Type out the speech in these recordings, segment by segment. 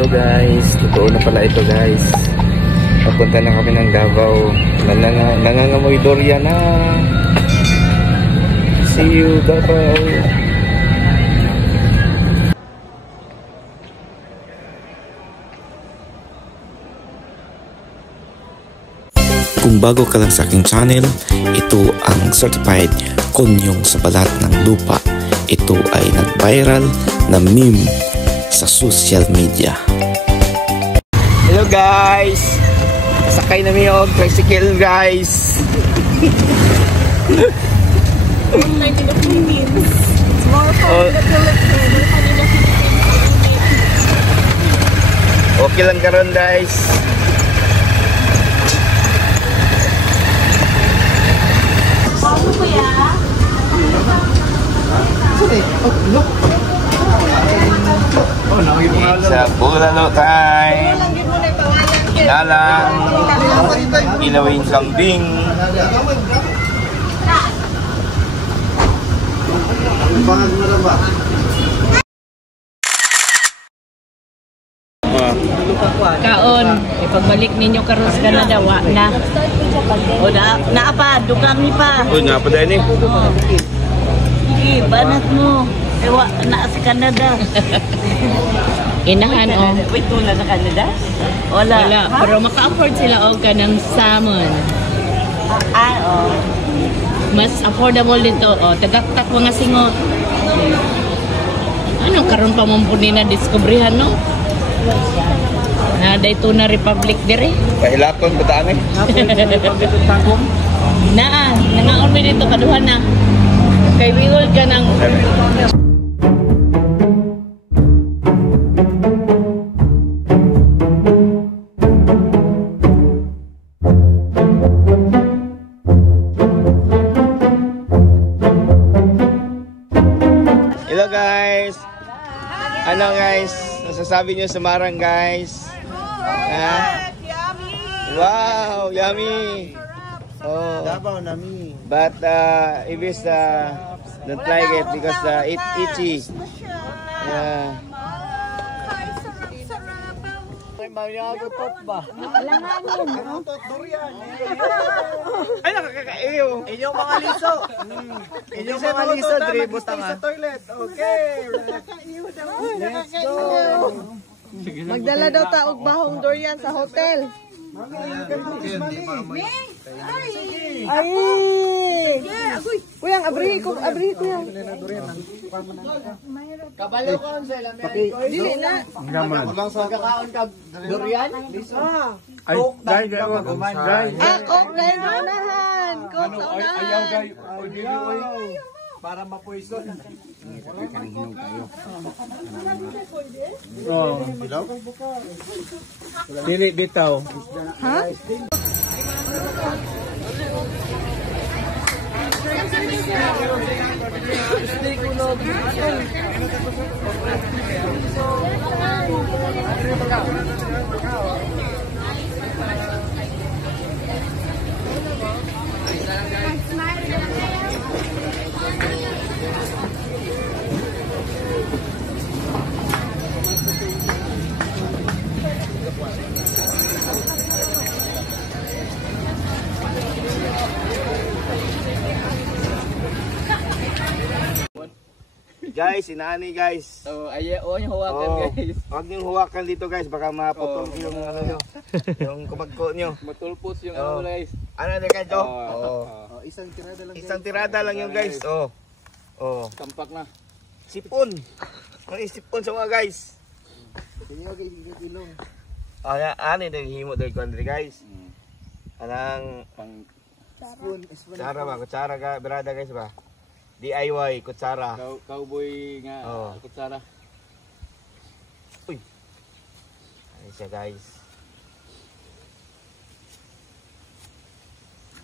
Hello guys, totoo na pala ito guys. Papunta na kami ng Davao. Nangangamoy durian na. See you Davao. Kung bago ka lang sa aking channel, ito ang certified konyong sa balat ng lupa. Ito ay nag-viral na meme sa social media. Hello guys! Sakay na miyo tricycle guys! Like in the Philippines. It's more fun in the Philippines. Okay lang karon guys. Ano kuya? Sa bulalo time. Inalang ilawin kambing. Kaon, ipagbalik ninyo karon sa Canada, wa na. O naapa, dugang ni pa. Uy, nga pa dahil eh. Sige, banat mo. Ewa, na sa Canada. Inahan o. Wait, wala sa Canada? Wala. Pero maka-afford sila o ka ng salmon. Mas affordable dito o. Tagaktak mga singot. Anong karon pa mong punin na diskubrihan no? Na Daytona Republic dire. Pahilaton ba taan eh? Nangaon mo dito kaduhan na. Kay Wiwol ka ng Hello guys! Ano guys? Nasasabi nyo sa Marang guys? Yummy! Wow! Yummy! Oh. Davao nami. But if it's don't like it because it's itchy. Yeah. Mayagutot ba? Mayagutot durian. Ay nakakaiyo. Inyong mga liso. Inyong mga liso dre butang sa toilet. Okay. Let's go. Magdala daw taog bahong durian sa hotel. Ay! Kuyang, abri ko yan. Kabalo ko sa ilang Dili na. Lang sa kakaon ka durian? Ay, guys, Coke na yung unahan. Coke sa unahan. Para mapuison. Dili bitaw. Ha? Guys, inaani guys. So, yung hawakan guys. Huwag niyong huwakan dito guys, baka maputol yung ano nyo. Yung kumagko nyo. Matulpos yung ano guys. Ano na guys? Isang tirada lang. Isang tirada lang yung guys. Tampak na. Sipon. Ang isipon sa mga guys. Tinyo kay ilong. Ano yung himo doon country guys. Anang Spoon. kutsara ba? Kutsara ka, berada guys ba? DIY, kutsara. Cowboy nga, kutsara. Uy. Ano siya guys.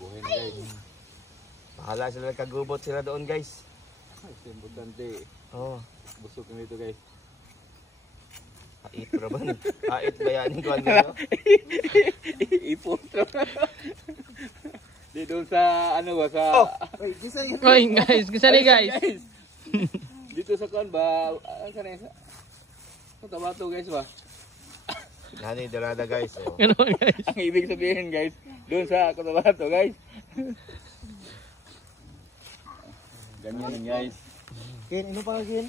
Buhay na guys. Bahala sila kagubot sila doon guys. Importante. Busog na dito guys. Hait ba ba? Hait ba yan? Ikaw ano? Ipot. Di doon sa ano ba sa Oy guys, kusani guys. Dito sa kuan ba ano sa Tabato guys ba? Nani Dorada guys. Oh. Ano guys? Ang ibig sabihin guys, doon sa Cotabato guys. Ganyan yun guys. Kin, ano pa Kin?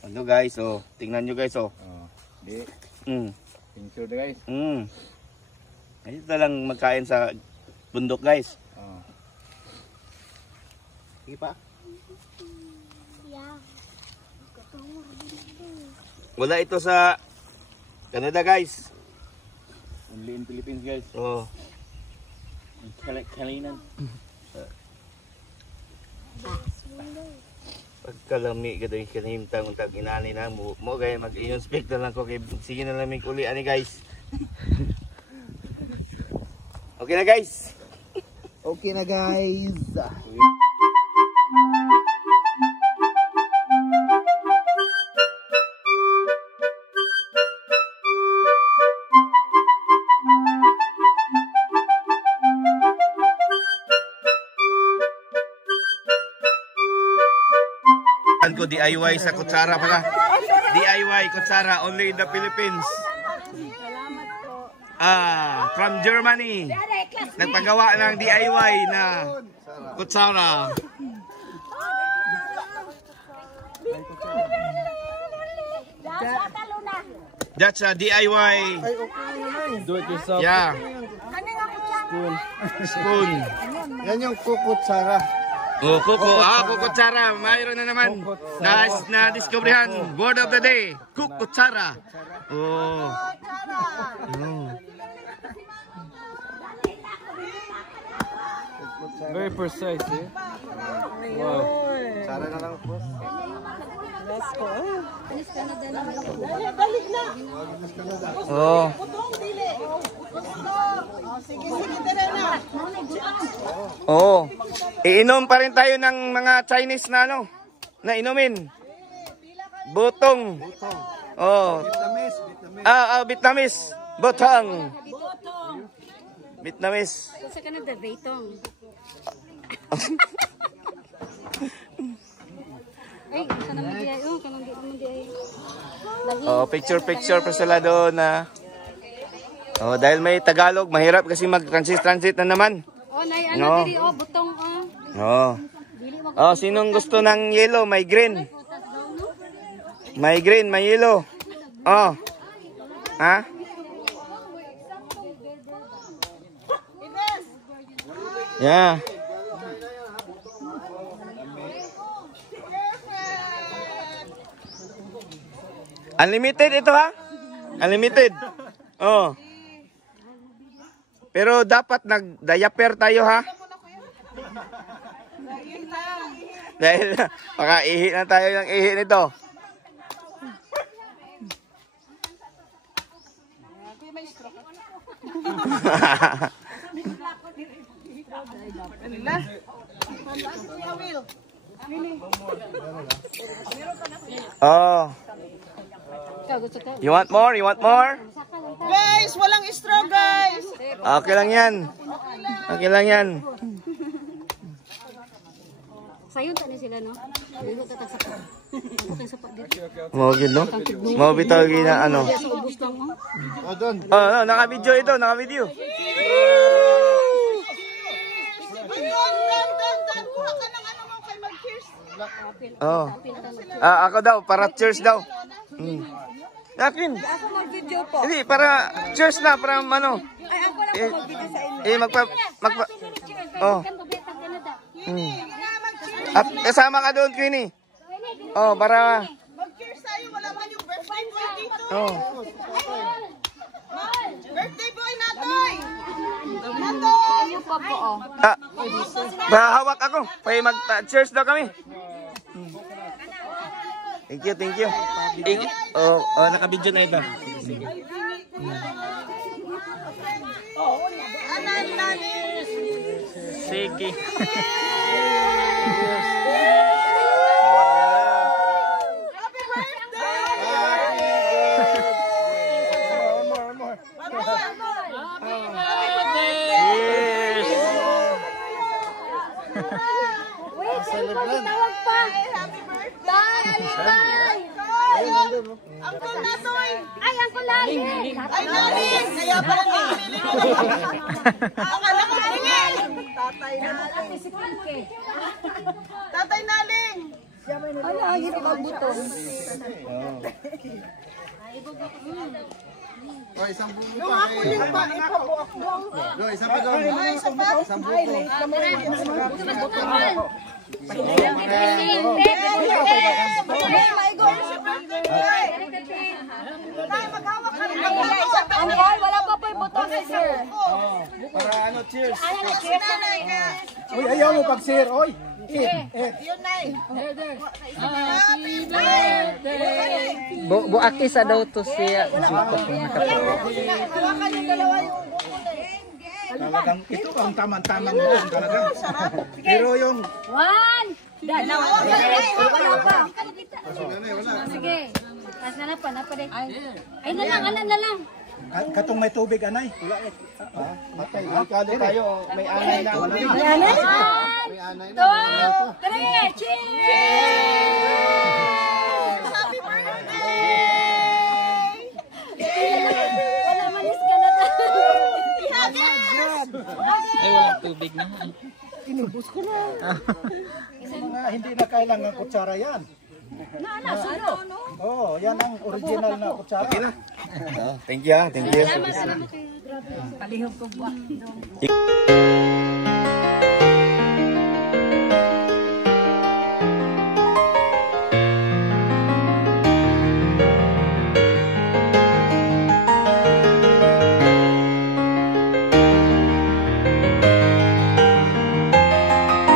Ano guys, oh. Tingnan nyo guys, oh. Di, Mm. picture na guys. Ayun na lang magkain sa bundok guys. Sige pa. Wala ito sa Canada guys. Only in Philippines guys. Oh. Kalinan. Pagkalami gaday kanimtang untag inani na mo gay mag-inspect na lang ko kay sige na lamig uli ani guys. Okay na guys. Okay na guys. Ko DIY sa kutsara pala. DIY kutsara only in the Philippines. From Germany. Nagpagawa ng DIY na kutsara. That's a DIY. Do it yourself. Yeah. Spoon. Yan yung kukutsara. Oh, kukutsara. Mayroon na naman. Na-discoveryhan. Word of the day. Kukutsara. Oh. Very precise, eh? Wow. Tsara na lang po. Oh. Oh. Iinom pa rin tayo ng mga Chinese na ano, na inumin. Butong. Oh. Vietnamese. Butong. Vietnamese. Sa Canada, Beitong. Ay, kanang di ay, kanang di naman di ay. Oh, picture pa sila doon na. Oh, dahil may Tagalog, mahirap kasi mag-transit na naman. Oh, nay No. diri butong Oh. Oh, sinong gusto ng yellow? May green. May green, may yellow. Oh. Ha? Yeah. Unlimited ito ha? Unlimited. Oh. Pero dapat nag-diaper tayo ha? Dahil maka-ihi na tayo ng ihi nito. Oh. You want more? You want more? Guys, walang straw, guys. Okay lang yan. Okay lang yan. Sayon ta ni sila no. Dili ta sa pa. Okay sa pa dito. Mo gid no? Mo bitaw gid na ano. Sa ubos lang mo. O doon. Oh, naka-video ito, naka-video. Dan, kuha ka ng ano mo kay mag-cheers. Oh. Ako daw, para cheers daw. Yakin. Ako mag-video po. Hindi, para cheers na, para ano. Ay, ako lang po mag-video sa inyo. Oh. At kasama ka doon, Queenie. Oh, para... Mag-cheers tayo, wala man yung birthday boy dito. Oh. Birthday boy, Natoy! Natoy! Hawak ako. Pwede mag-cheers daw kami. Thank you. Oh, naka-video na ito. Sige. Happy birthday! Tawag pa. Happy birthday! Uncle Natoy! Ay, ang lali. Ay, naling! Kaya pala naling! Akala ko tingin! Tatay naling! Tatay naling! Ala, hindi ka butong. O, isang buko Yung pa. ako din pa, ipabuak mo. Go, isa pa go. Ay, isa pa? Isang Ay, buko. late naman yun. Angkol, wala pa po yung butong si sir. Para ano, cheers. Cheers na na. Uy, ayaw mo pag-share, oy. Yun na eh. Buak isa daw to siya. Hawakan yung dalawa yung buko na eh. Talagang ito ang tamang-tamang buwan talagang. Pero yung... One. Dalawa. Wala pa. Sige. Taas na pa, napaday. Ay na lang, na lang. Katong may tubig, anay. Matay, delikado tayo. May anay na. Wala rin. One, two, three, cheers! Happy birthday! Wala manis ka na daw. Ay, walang tubig na. Mga hindi na kailangan kutsara yan. Oo, yan ang original na kutsara. Okay na. Thank you, thank you. Salamat kayo. Grabe. Palihog ko buwan.